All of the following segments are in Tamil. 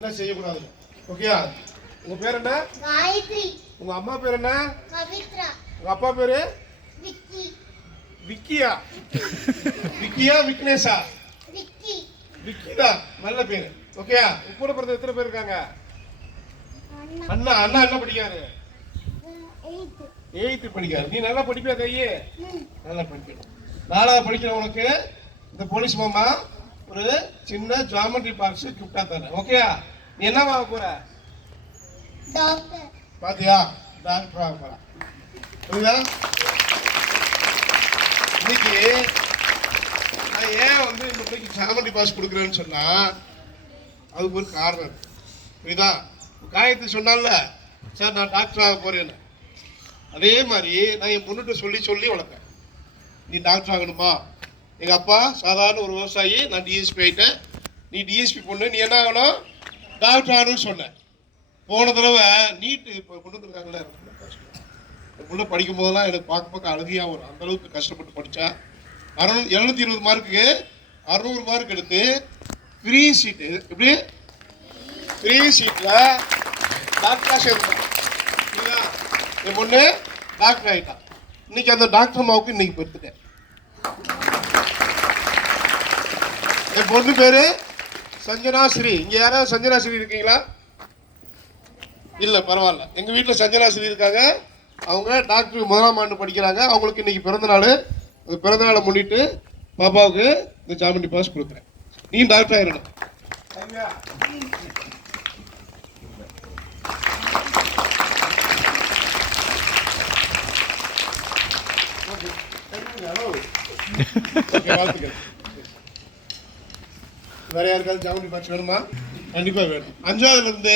என்ன செய்யக்கூடாது. ஓகேயா? உங்க பேர் என்ன? காயத்ரி. உங்க அம்மா பேர் என்ன? பவித்ரா. உங்க அப்பா பேரு? விக்கி. விக்கியா? விக்கியா விக்னேஷா? விக்கி. விக்கிதா நல்ல பேரு. ஓகேயா? உங்க கூட பிறந்த எத்தனை பேர் இருக்காங்க? அண்ணா. அண்ணா என்ன படிக்காரு? 8th படிக்காரு. நீ நல்லா படிப்பியா கையே? நல்லா படிக்கணும். 4வது படிக்கிற உனக்கு இந்த போலீஸ் மாமா ஒரு சின்ன ஜாமெட்ரி பாக்ஸ் கிஃப்டா தரேன். ஓகேயா? நீ என்ன வாங்க போற? டாக்டர். பாத்தியா? டாக்டர் ஆக போற. புரியுதா? இன்னைக்கு நான் ஏன் வந்து இந்த பிள்ளைக்கு ஜாமெட்ரி பாக்ஸ் கொடுக்குறேன்னு சொன்னா அதுக்கு ஒரு காரணம் இருக்கு. புரியுதா? காயத்ரி சொன்னால சார் நான் டாக்டர் ஆக போறேன்னு, அதே மாதிரி நான் என் பொண்ணுகிட்ட சொல்லி சொல்லி வளர்ப்பேன். நீ டாக்டர் ஆகணுமா? எங்க அப்பா சாதாரண ஒரு விவசாயி, நான் டிஎஸ்பி ஆயிட்டேன், நீ டிஎஸ்பி பொண்ணு, நீ என்ன ஆகணும்? டாக்டர் ஆகணும்னு சொன்னேன். போன தடவை நீட்டு இப்போ கொண்டு வந்துருக்காங்களே, என் பொண்ணு படிக்கும் போதெல்லாம் எனக்கு பார்க்க அழுகையா வரும். அந்த அளவுக்கு கஷ்டப்பட்டு படித்தா 720 மார்க்குக்கு 600 மார்க் எடுத்து ஃப்ரீ சீட்டு, எப்படி ஃப்ரீ சீட்டில் டாக்டராக சேர்ந்தேன். என் பொண்ணு டாக்டர் ஆகிட்டான். இன்னைக்கு அந்த டாக்டர் அம்மாவுக்கு இன்னைக்கு பெற்றுட்டேன். என் பொண்ணு பேரு சஞ்சனா ஸ்ரீ. இங்க யாராவது சஞ்சனா ஸ்ரீ இருக்கீங்களா? இல்ல, பரவாயில்ல. எங்க வீட்டுல சஞ்சனா ஸ்ரீ இருக்காங்க. அவங்க டாக்டர் 1ஆம் ஆண்டு படிக்கிறாங்க. அவங்களுக்கு இன்னைக்கு பிறந்த நாள். அந்த பிறந்த நாளை முன்னிட்டு பாப்பாவுக்கு இந்த ஜாமெட்ரி பாஸ் கொடுக்குறேன். நீ டாக்டர் ஆயிரணும். வாழ்த்துக்கள். வேற யாருக்காவது ஜாமெட்ரி பாக்ஸ் வேணுமா? கண்டிப்பா வேணும். 5வதுல இருந்து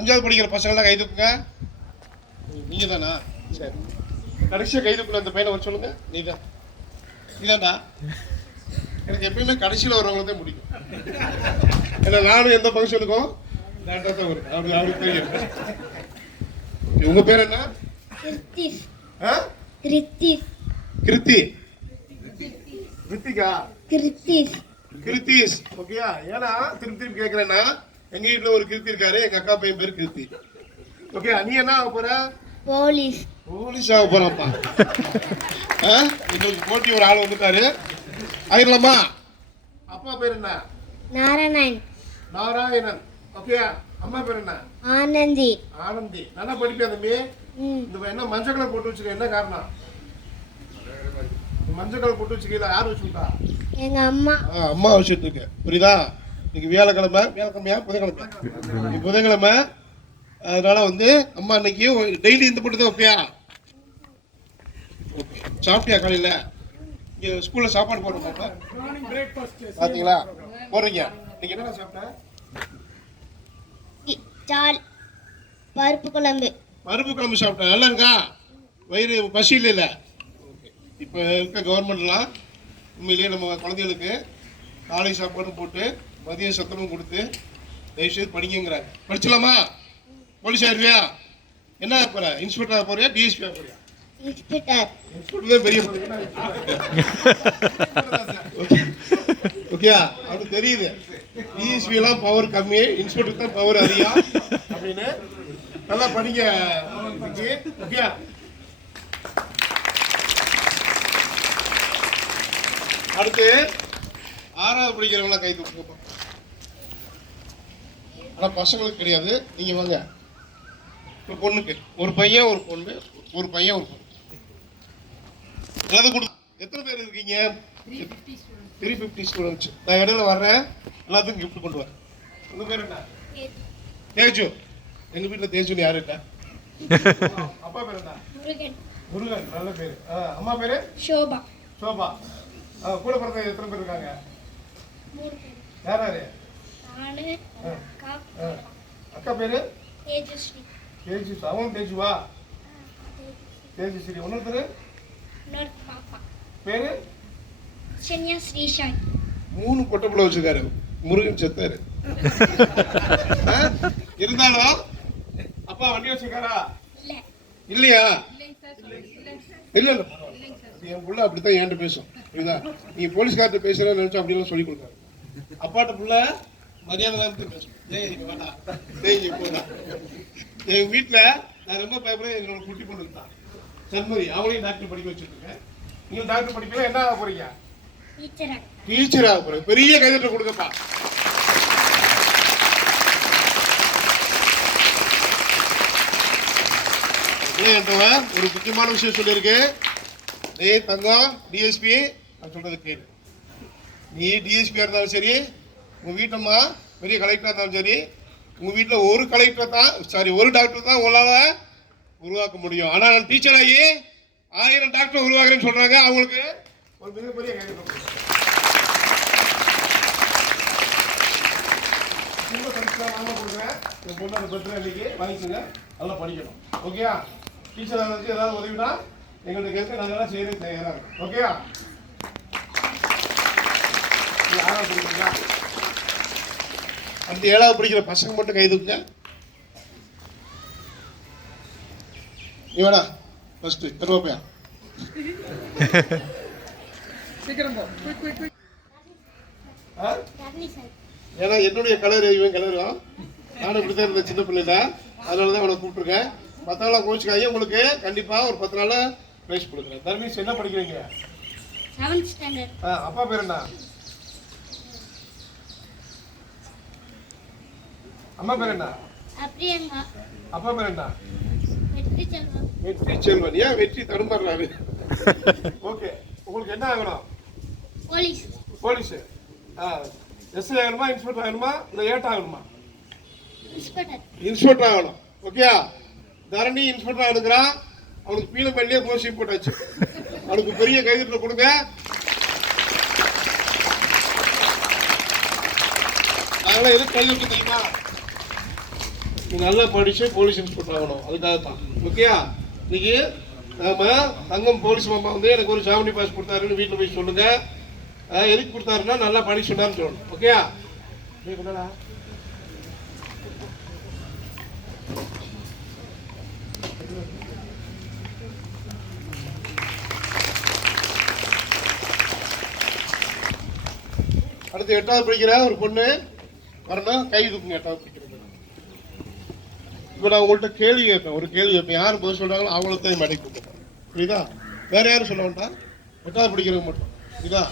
5வது படிக்கிற பசங்களாம் கை தூக்குங்க. நீங்க தானா? சரி, கடைசியா கை தூக்குன அந்த பையனை வர சொல்லுங்க. நீதான்டா. எனக்கு எப்பயுமே கடைசியில் வரவங்களை தான் முடிக்கும். ஏன்னா நானும் எந்த ஃபங்க்ஷனுக்கும் லேட்டாக தான் வரும். அவருக்கு தெரியும். உங்க பேர் என்ன? கிருத்திஸ். கிருத்தி. கிருத்திகா? கிருத்திஸ். ஓகேயா? ஏன்னா திருப்பி கேட்கிறேன்னா எங்க வீட்டுல ஒரு கிருத்தி இருக்காரு. எங்க அக்கா பையன் பேர் கிருத்தி. ஓகே, நீ என்ன ஆக போற? போலீஸ். போலீஸ் ஆக போறப்பா. எங்களுக்கு போட்டி ஒரு ஆள் வந்துட்டாரு. ஆயிரலாமா? அப்பா பேர் என்ன? நாராயணன். ஓகேயா? அம்மா பேர் என்ன? ஆனந்தி. நல்லா படிப்பியா தம்பி? இந்த என்ன மஞ்சள் கலர் போட்டு வச்சிருக்க, என்ன காரணம்? மஞ்சள் கலர் போட்டு வச்சிருக்கீங்களா? யார் வச்சுட்டா? எங்க அம்மா. அம்மா வச்சுட்டு இருக்கு. புரியுதா? இன்னைக்கு வியாழக்கிழமையா புதன்கிழமை. அதனால வந்து அம்மா இன்னைக்கு டெய்லி இந்த போட்டு தான் வைப்பியா? சாப்பிட்டியா? காலையில இங்க ஸ்கூல்ல சாப்பாடு போடுறோம். பாத்தீங்களா? போடுறீங்க. இன்னைக்கு என்ன சாப்பிட்டேன்? பருப்பு குழம்பு சாப்பிட்டேன். நல்லா இருக்கா? வயிறு பசி இல்ல? இப்போ இருக்க கவர்மெண்ட்லாம் உண்மையிலேயே நம்ம குழந்தைகளுக்கு காலை சாப்பாடும் போட்டு மதிய சத்தமும் கொடுத்து தயவுசெய்து படிங்கிறாங்க. படிச்சலாமா? போலீஸ் ஆயிருவியா? என்ன போற? இன்ஸ்பெக்டர் போறியா? டிஎஸ்பி போறியா? இன்ஸ்பெக்டர் பெரிய. ஓகே, அது தெரியுது. டிஎஸ்பி எல்லாம் பவர் கம்மி, இன்ஸ்பெக்டர் தான் பவர் அதிகம் அப்படின்னு. நல்லா படிங்க. ஓகே, அடுத்து 6வது படிக்கிறவங்களாம் கை தூக்குங்க. ஆனா பசங்களுக்கு கிடையாது. நீங்க வாங்க. ஒரு பொண்ணுக்கு ஒரு பையன் ஒரு பொண்ணு, ஒரு பையன் ஒரு பொண்ணு. எத்தனை பேர் இருக்கீங்க? 350 ஸ்டூடெண்ட்ஸ். நான் இடையில வர்றேன், எல்லாத்துக்கும் கிஃப்ட் கொண்டு வரேன். உங்க பேர் என்ன? தேஜு. எங்க வீட்டுல தேஜுன்னு யாரும் இல்ல. அப்பா பேர் என்ன? முருகன். நல்ல பேரு. அம்மா பேரு? சோபா. கூட பிறந்த எத்தனை பேர் இருக்காங்க? யாரு? அக்கா பேரு? தேஜஸ்ரீ. அவன் தேஜுவா? தேஜஸ்ரீ. இன்னொருத்தரு பேரு? ஸ்ரீஷான். 3 பொட்டை பிள்ளை வச்சிருக்காரு. முருகன் செத்தாரு. இருந்தாலும் அப்பா வண்டி வச்சிருக்காரா? இல்லையா? இல்ல. என் புள்ள அப்படித்தான் என்கிட்ட பேசும். புரியுதா? நீ போலீஸ்கார்ட்ட பேசுறேன்னு நினைச்சா அப்படிலாம் சொல்லி கொடுக்காரு. அப்பாட்ட புள்ள மரியாதை பேசணும். எங்க வீட்டுல நான் ரொம்ப பயப்படுறேன். என்னோட குட்டி பொண்ணு தான் சண்முகி, அவங்களையும் டாக்டர் படிக்க வச்சுருக்கேன். நீங்க டாக்டர் படிக்கலாம், என்ன ஆக போறீங்க? டீச்சர் ஆக போறேன். பெரிய கைதட்டை கொடுக்கப்பா. ஒரு முக்கியமான விஷயம் சொல்லியிருக்கு. டேய் தங்கம், டிஎஸ்பி நான் சொல்றது கேளு. நீ டிஎஸ்பியா இருந்தாலும் சரி, உங்க வீட்டம்மா பெரிய கலெக்டரா இருந்தாலும் சரி, உங்க வீட்டுல ஒரு கலெக்டர் தான், சாரி ஒரு டாக்டர் தான் உங்களால உருவாக்க முடியும். ஆனா நான் டீச்சர் ஆகி 1000 டாக்டர் உருவாக்குறேன்னு சொல்றாங்க. அவங்களுக்கு ஒரு மிகப்பெரிய கைது. என் பொண்ணு அந்த பத்திரம் இன்னைக்கு வாங்கிக்கோங்க, நல்லா படிக்கணும். ஓகேயா? டீச்சர் ஆனதுக்கு ஏதாவது உதவினா எங்களுக்கு கேட்க நாங்கள்லாம் செய்யறது தயாராக இருக்கும். ஓகேயா? ஆறாவது படிக்கிறீங்களா? அந்த 7வது படிக்கிற பசங்க மட்டும் கை தூக்குங்க. இவடா ஃபர்ஸ்ட் கருவாப்பையா ஏன்னா என்னுடைய கலர் இவன் கலரும் நானும் இப்படித்தான் இருந்தேன் சின்ன பிள்ளைல, அதனாலதான் அவனை கூப்பிட்டுருக்கேன். மற்றவங்களாம் கோச்சுக்காங்க. உங்களுக்கு கண்டிப்பா ஒரு 10 நாள் பிரைஸ் கொடுக்குறேன். தர்மீஷ் என்ன படிக்கிறீங்க? 7th standard. அப்பா பேர் என்ன? அம்மா பேர் என்ன? பிரியங்கா. அப்பா பேர் என்ன? வெற்றி செல்வன். வெற்றி செல்வன். ஏன் வெற்றி தடுமாறுறாரு? ஓகே, உங்களுக்கு என்ன ஆகணும்? போலீஸ். போலீஸ். எஸ்ஐ ஆகணுமா, இன்ஸ்பெக்டர் ஆகணுமா, இல்லை ஏட் ஆகணுமா? இன்ஸ்பெக்டர் ஆகணும். ஓகே, தரணி இன்ஸ்பெக்டர் ஆகுறான். அவனுக்கு பீலமல்லியே போஸ்டிங் போட்டாச்சு. அவனுக்கு பெரிய கைதட்டல் கொடுங்க. அதெல்லாம் எதுக்கு கைதட்டு தெரியுமா? நீ நல்லா படிச்சு போலீஸ் இன்ஸ்பெக்டர் ஆகணும். அதுக்காக தான். ஓகேயா? இன்னைக்கு நம்ம தங்கம் போலீஸ் மாமா வந்து எனக்கு ஒரு 70 பாஸ் கொடுத்தாருன்னு வீட்டில் போய் சொல்லுங்க. எதுக்கு கொடுத்தாருன்னா நல்லா படிக்க சொன்னார்னு சொல்லணும். ஓகேயா? அடுத்து 8வது படிக்கிற ஒரு பொண்ணு வரணும். கை தூக்குங்க. 8வது படிக்கிறது. இப்போ நான் உங்கள்கிட்ட கேள்வி கேட்பேன். ஒரு கேள்வி கேட்பேன். யார் பதில் சொல்றாங்களோ அவங்கள தான் மடக்கி கொடுப்பேன். புரியுதா? வேற யாரும் சொல்ல வேண்டாம். 8வது படிக்கிறவங்க மட்டும். புரியுதா?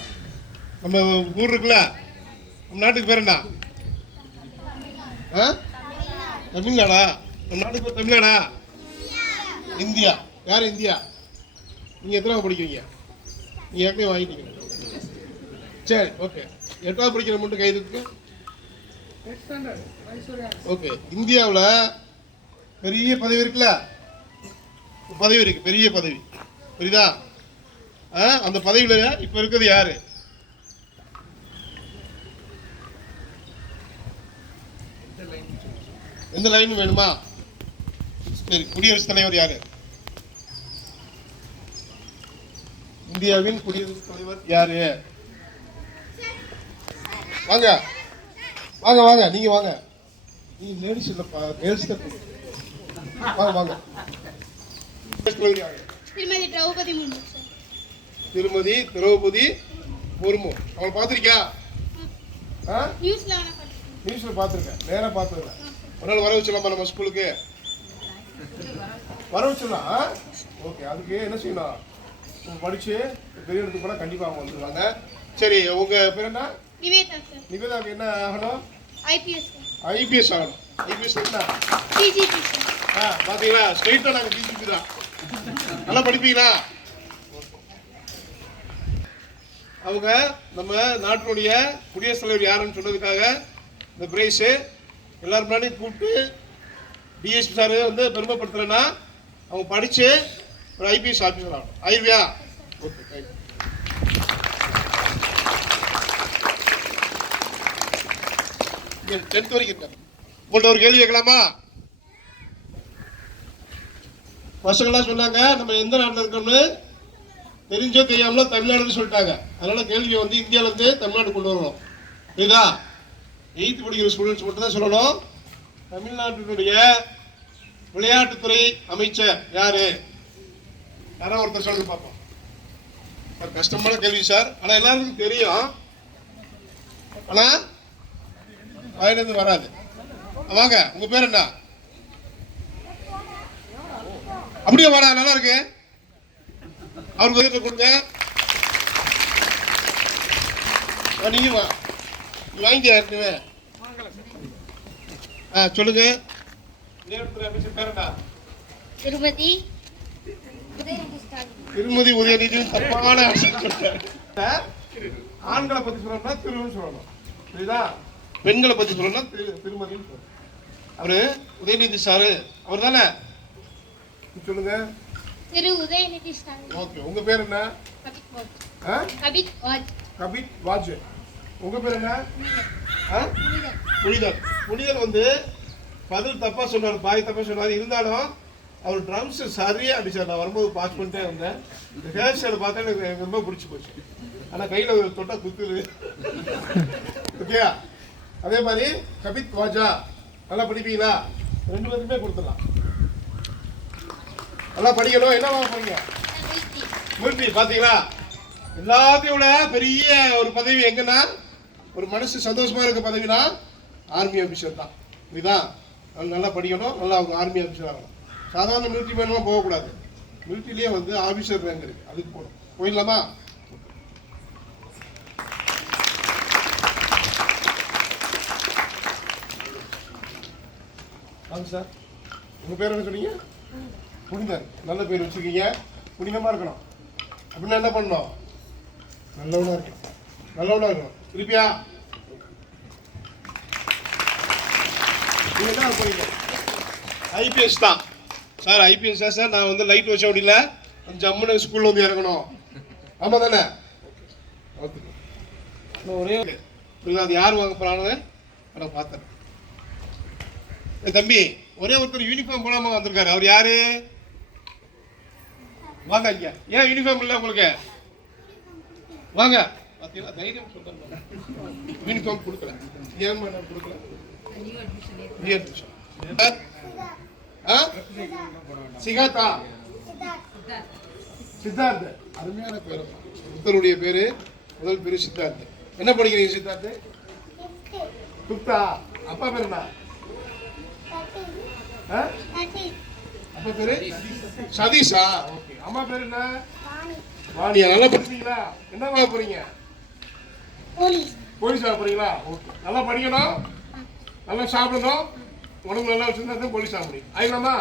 நம்ம ஊர் இருக்குல்ல, நம்ம நாட்டுக்கு பேர் என்ன? தமிழ்நாடா? நம்ம நாட்டுக்கு பேர் தமிழ்நாடா? இந்தியா. யார் இந்தியா? நீங்க எத்தனாவது படிக்கிறீங்க? நீங்க ஏற்கனவே வாங்கிட்டீங்க. சரி, ஓகே. 8வது படிக்கிற மட்டும் கைதுக்கு. ஓகே, இந்தியாவில் பெரிய பதவி இருக்குல்ல, பதவி இருக்கு, பெரிய பதவி. புரியுதா? அந்த பதவியில இப்ப இருக்கிறது யாரு? எந்த லைன் வேணுமா? சரி, குடியரசுத் தலைவர் யாரு? இந்தியாவின் குடியரசுத் தலைவர் யாரு? வாங்க வாங்க வாங்க, நீங்க வாங்க. நீங்க லேடிஸ் இல்லப்பா, கேர்ள்ஸ் தான். வாங்க வாங்க. திருமதி திரௌபதி முர்மு. திருமதி திரௌபதி முர்மு. அவளை பார்த்திருக்கியா? நியூஸ்ல பார்த்திருக்கேன், நேரா பார்த்துருக்கேன். ஒரு நாள் வர வச்சிடலாமா நம்ம ஸ்கூலுக்கு? வர வச்சிடலாம். ஓகே, அதுக்கு என்ன செய்யணும்? படிச்சு பெரிய இடத்துக்கு போனால் கண்டிப்பாக அவங்க வந்துடுவாங்க. சரி, உங்க பேர் என்ன? நிவேதா சார். நிவேதாவுக்கு என்ன ஆகணும்? ஐபிஎஸ். ஐபிஎஸ் ஆகணும். ஐபிஎஸ் என்ன? டிஜிபி. பாத்தீங்களா? ஸ்ட்ரெயிட்டா நாங்க டிஜிபி தான். நல்லா படிப்பீங்களா? அவங்க நம்ம நாட்டினுடைய குடியரசுத் தலைவர் யாருன்னு சொன்னதுக்காக இந்த பிரைஸ் எல்லாரும் முன்னாடியும் கூப்பிட்டு டிஎஸ்பி சார் வந்து பெருமைப்படுத்துறேன்னா அவங்க படிச்சு ஒரு ஐபிஎஸ் ஆஃபீஸர் ஆகணும். ஆயிடுவியா? ஓகே, 10th வரைக்கும் உங்கள்ட்ட ஒரு கேள்வி கேட்கலாமா? பசங்கள்லாம் சொன்னாங்க நம்ம எந்த நாட்டில் இருக்கோம்னு தெரிஞ்சோ தெரியாமலோ தமிழ்நாடுன்னு சொல்லிட்டாங்க. அதனால கேள்வியை வந்து இந்தியாவில இருந்து தமிழ்நாடு கொண்டு வரணும். புரியுதா? 8th படிக்கிற ஸ்டூடெண்ட்ஸ் மட்டும் தான் சொல்லணும். தமிழ்நாட்டினுடைய விளையாட்டுத்துறை அமைச்சர் யாரு? யாராவது ஒருத்தர் சொல்லுங்க பார்ப்போம். சார், கஷ்டமான கேள்வி சார். ஆனா எல்லாருக்கும் தெரியும். ஆனா வாயிலிருந்து வராது. வாங்க, உங்க பேர் என்ன? அப்படியே வாடா, நல்லா இருக்கு. அவருக்கு உதவி கொடுங்க. நீங்க வா, வாங்கிக்க இருக்குவே. சொல்லுங்க. பேர் என்ன? திருமதி திருமதி உதயநிதி. தப்பான ஆண்களை பத்தி சொல்லணும்னா திருன்னு சொல்லணும், புரியுதா? பெண்களை பத்தி சொல்லணும்னா திருமதின்னு சொல்லணும். அவரு உதயநிதி சாரு அவர் தானே? சொல்லுங்க. திரு உதயநிதி ஸ்டாலின். ஓகே, உங்க பேர் என்ன? கபித் வாஜ். உங்க பேர் என்ன? புனிதர். புனிதர் வந்து பதில் தப்பா சொன்னார், பாய் தப்பா சொன்னார். இருந்தாலும் அவர் ட்ரம்ஸ் சரியா அடிச்சார். நான் வரும்போது பாஸ் பண்ணிட்டே வந்தேன். இந்த ஹேர் ஸ்டைலை பார்த்தா எனக்கு ரொம்ப பிடிச்சி போச்சு. ஆனால் கையில் ஒரு தொட்டா குத்துது. ஓகேயா? அதே மாதிரி கபித் வாஜா நல்லா படிப்பீங்களா? 2 பேருக்குமே கொடுத்துடலாம். நல்லா படிக்கணும். என்ன வாங்க போறீங்க? மிலிட்ரி. பார்த்தீங்களா? எல்லாத்தையும் விட பெரிய ஒரு பதவி எங்கன்னா, ஒரு மனசு சந்தோஷமா இருக்க பதவினா ஆர்மி ஆஃபீஸர் தான். இதுதான் நல்லா படிக்கணும், நல்லா அவங்க ஆர்மி ஆஃபீஸர் ஆகணும். சாதாரண மிலிட்ரி மேன்லாம் போகக்கூடாது. மிலிட்ரிலேயே வந்து ஆஃபீஸர் ரேங்க் இருக்கு, அதுக்கு போகணும். போயிடலாமா? வாங்க சார். உங்கள் பேர் என்ன சொன்னீங்க? புனிதன். நல்ல பேர் வச்சுருக்கீங்க. புனிதமாக இருக்கணும் அப்படின்னா என்ன பண்ணணும்? நல்லவனாக இருக்கணும். நல்லவனாக இருக்கணும். திருப்பியா நீங்கள் என்ன போறீங்க? ஐபிஎஸ் தான் சார். ஐபிஎஸ் தான் சார். நான் வந்து லைட் வச்ச முடியல, ஜம்முன்னு ஸ்கூலில் வந்து இறங்கணும். ஆமாம் தானே? ஒரே அது யார் வாங்க போகிறான்னு நான் பார்த்தேன். தம்பி, ஒரே ஒருத்தர் யூனிஃபார்ம் போடாம வந்திருக்காரு. அவர் யாரு? வாங்க இங்க. ஏன் யூனிஃபார்ம் இல்லை உங்களுக்கு? வாங்க. பார்த்தீங்களா, தைரியம் சொல்றேன். யூனிஃபார்ம் கொடுக்கல. ஏன் மேடம் கொடுக்கல? சிகாத்தா, சித்தார்த். அருமையான பேர். புத்தருடைய பேரு, முதல் பேரு சித்தார்த். என்ன படிக்கிறீங்க சித்தார்த்? துப்தா. அப்பா பேர் என்ன? அப்பா பேரு சதீஷா. ஓகே. அம்மா பேர் என்ன? வாணியா. நல்லா படிச்சீங்களா? என்ன வாங்க போறீங்க? போலீஸ் ஆக போறீங்களா? ஓகே. நல்லா படிக்கணும், நல்லா சாப்பிடணும், உடம்பு நல்லா வச்சிருந்தா தான் போலீஸ் ஆக முடியும். ஆயிடலாமா?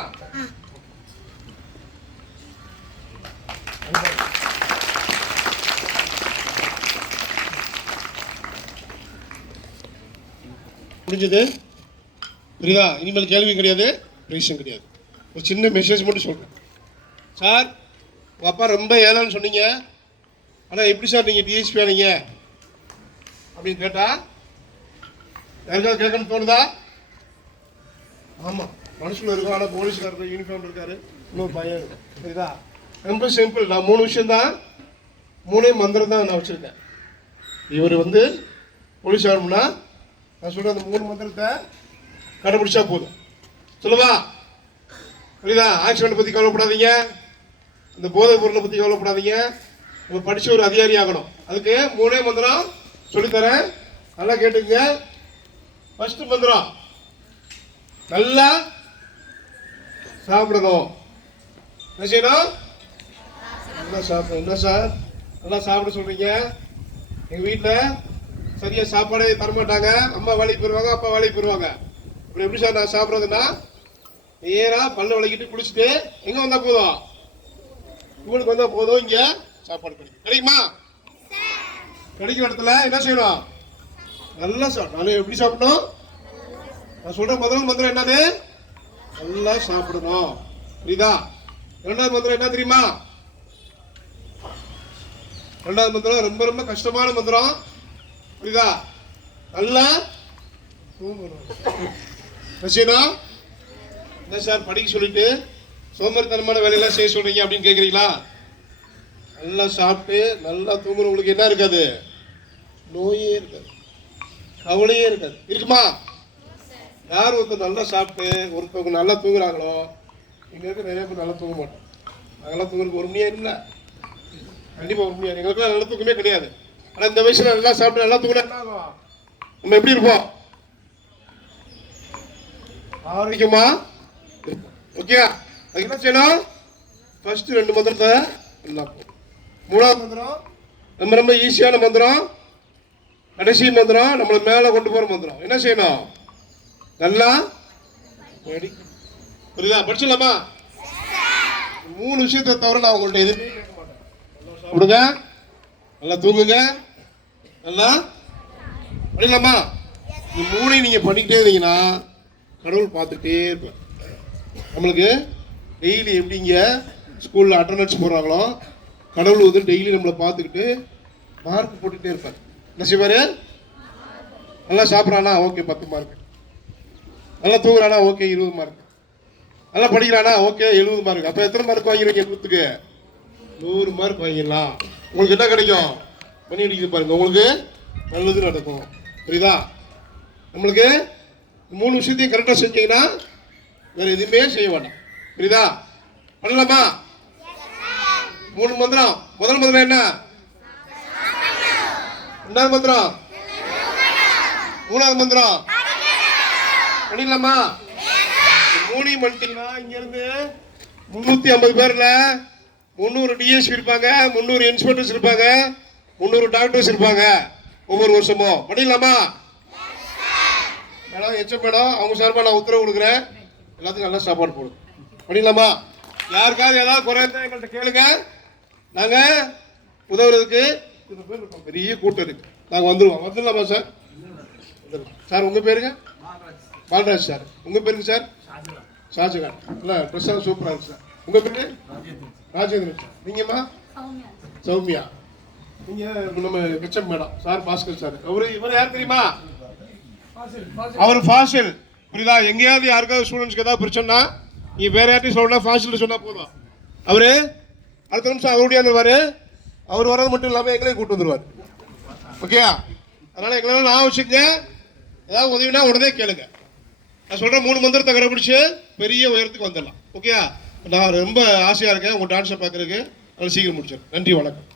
முடிஞ்சது. புரியுதா? இனிமேல் கேள்வி கிடையாது, பிரைஸும் கிடையாது. ஒரு சின்ன மெசேஜ் மட்டும் சொல்கிறேன் சார். உங்கள் அப்பா ரொம்ப ஏழைன்னு சொன்னீங்க, ஆனால் எப்படி சார் நீங்கள் டிஎஸ்பி ஆனீங்க அப்படின்னு கேட்டால் யாருக்காவது கேட்கணும்னு தோணுதா? ஆமாம், மனசுல இருக்கும். ஆனால் போலீஸ்காரர் யூனிஃபார்ம் இருக்காரு, இன்னொரு பயம் இருக்கும். புரியுதா? ரொம்ப சிம்பிள். நான் 3 விஷயம் தான், 3 மந்திரம் தான் நான் வச்சுருக்கேன். இவர் வந்து போலீஸ் ஆகணும்னா நான் சொல்கிற அந்த 3 மந்திரத்தை கடைபிடிச்சா போதும். சொல்லுவா? புரியுதா? ஆக்சிடென்ட் பற்றி கவலைப்படாதீங்க, இந்த போதைப் பொருளை பற்றி கவலைப்படாதீங்க. நம்ம படித்த ஒரு அதிகாரி ஆகணும். அதுக்கு 3 மந்திரம் சொல்லித்தரேன், நல்லா கேட்டுங்க. ஃபர்ஸ்ட் மந்திரம், நல்லா சாப்பிடணும். என்ன செய்யணும்? நல்லா சாப்பிடணும். என்ன சார் நல்லா சாப்பிட சொல்றீங்க? எங்கள் வீட்டில் சரியாக சாப்பாடே தரமாட்டாங்க. அம்மா வேலைக்கு போயிடுவாங்க, அப்பா வேலைக்கு போயிடுவாங்க. இப்படி எப்படி சார் நான் சாப்பிட்றதுன்னா, நேராக பல்ல விளக்கிட்டு குளிச்சுட்டு எங்கே வந்தால் போதும்? இவனுக்கு வந்தால் போதும். இங்கே சாப்பாடு கிடைக்கும். கிடைக்குமா? கிடைக்கிற இடத்துல என்ன செய்யணும்? நல்லா நான் எப்படி சாப்பிடணும்? நான் சொல்கிற முதல் மந்திரம் என்னது? நல்லா சாப்பிடணும். புரியுதா? 2வது மந்திரம் என்ன தெரியுமா? 2வது மந்திரம் ரொம்ப ரொம்ப கஷ்டமான மந்திரம். புரியுதா? நல்லா தூங்கணும். என்ன சார் படிக்க சொல்லிட்டு சோம்பேறித்தனமான வேலையெல்லாம் செய்ய சொல்றீங்க அப்படின்னு கேட்குறீங்களா? நல்லா சாப்பிட்டு நல்லா தூங்கணும். உங்களுக்கு என்ன இருக்காது? நோயே இருக்காது, கவலையே இருக்காது. இருக்குமா? யார் ஒருத்தர் நல்லா சாப்பிட்டு ஒருத்தவங்க நல்லா தூங்குறாங்களோ, இங்கே இருக்க நிறைய பேர் நல்லா தூங்க மாட்டோம். நாங்களாம் தூங்குறதுக்கு ஒரு மணியா இல்லை, கண்டிப்பாக ஒரு மணியா. எங்களுக்குலாம் நல்ல தூக்கமே கிடையாது. ஆனால் இந்த வயசுல நல்லா சாப்பிட்டு நல்லா தூங்கினா என்ன ஆகும்? நம்ம எப்படி இருப்போம்? ஆரோக்கியமா ஓகே. அதுக்கு என்ன செய்யணும்? ஃபர்ஸ்ட் 2 மந்திரத்தை நல்லா போ. 3ஆவது மந்திரம் ரொம்ப ரொம்ப ஈஸியான மந்திரம். கடைசி மந்திரம் நம்மளை மேலே கொண்டு போகிற மந்திரம். என்ன செய்யணும்? நல்லா படி. புரியுதா? படிச்சிடலாமா? 3 விஷயத்தை தவிர நான் உங்கள்கிட்ட எதுவுமே கேட்க மாட்டேன். நல்லா சாப்பிடுங்க, நல்லா தூங்குங்க, நல்லா படிக்கலாமா? இந்த 3ஐயும் நீங்கள் பண்ணிக்கிட்டே இருந்தீங்கன்னா கடவுள் பார்த்துக்கிட்டே இருப்பார். நம்மளுக்கு டெய்லி எப்படிங்க ஸ்கூலில் அட்டண்டன்ஸ் போடுறாங்களோ கடவுள் வந்து டெய்லி நம்மளை பார்த்துக்கிட்டு மார்க் போட்டுக்கிட்டே இருப்பார். என்ன செய்வார்? நல்லா சாப்பிட்றானா ஓகே 10 மார்க், நல்லா தூங்குறானா ஓகே 20 மார்க், நல்லா படிக்கிறானா ஓகே 70 மார்க். அப்போ எத்தனை மார்க் வாங்கிடுவீங்க? 100க்கு 100 மார்க் வாங்கிடலாம். உங்களுக்கு என்ன கிடைக்கும்? பண்ணி அடிக்குது பாருங்க, உங்களுக்கு நல்லது நடக்கும். புரியுதா? நம்மளுக்கு 3 விஷயத்தையும் கரெக்டாக செஞ்சீங்கன்னா வேற எதுவுமே செய்ய வேண்டாம். புரியுதா? பண்ணலாமா? 3 மந்திரம். முதல் மந்திரம் என்ன? 2வது மந்திரம், 3வது மந்திரம் பண்ணிடலாமா? 3ஐயும் பண்ணிட்டீங்கன்னா இங்க இருந்து 350 பேர்ல 300 டிஎஸ்பி இருப்பாங்க, 300 இன்ஸ்பெக்டர்ஸ் இருப்பாங்க, 300 டாக்டர்ஸ் இருப்பாங்க ஒவ்வொரு வருஷமும். பண்ணிடலாமா? மேடம் எச்எம் மேடம் அவங்க சார்பாக நான் உத்தரவு கொடுக்குறேன், எல்லாத்துக்கும் நல்லா சாப்பாடு போடுங்க. பண்ணிடலாமா? யாருக்காவது ஏதாவது குறை இருந்தால் எங்கள்கிட்ட கேளுங்க, நாங்கள் உதவுறதுக்கு பேர் இருக்கோம். பெரிய கூட்டம் இருக்கு, நாங்கள் வந்துடுவோம். வந்துடலாமா சார்? சார் உங்கள் பேருங்க? பால்ராஜ் சார். உங்கள் பேருக்கு சார்? ஷாஜகான். இல்லை ட்ரெஸ் எல்லாம் சூப்பராக இருக்கு சார். உங்கள் பேரு? ராஜேந்திரன் சார். நீங்கம்மா? சௌமியா. நீங்கள் நம்ம HM madam sir Bhaskar sir. இவர் யார் தெரியுமா? அவர் ஃபாசில். புரியுதா? எங்கேயாவது யாருக்காவது ஸ்டூடெண்ட்ஸ்க்கு ஏதாவது பிரச்சனைனா நீ வேற யார்ட்டையும் சொல்லணும், ஃபாசில் சொன்னால் போதும். அவரு அடுத்த நிமிஷம் அவருடைய வந்துருவாரு. அவர் வர்றது மட்டும் இல்லாமல் எங்களையும் கூட்டு வந்துருவார். ஓகேயா? அதனால எங்களால் நான் வச்சுக்கங்க, ஏதாவது உதவினா உடனே கேளுங்க. நான் சொல்கிறேன் 3 மந்திரத்தை கடைபிடிச்சு பெரிய உயரத்துக்கு வந்துடலாம். ஓகேயா? நான் ரொம்ப ஆசையாக இருக்கேன் உங்கள் டான்ஸை பார்க்குறதுக்கு. அதனால் சீக்கிரம் முடிச்சிடும். நன்றி, வணக்கம்.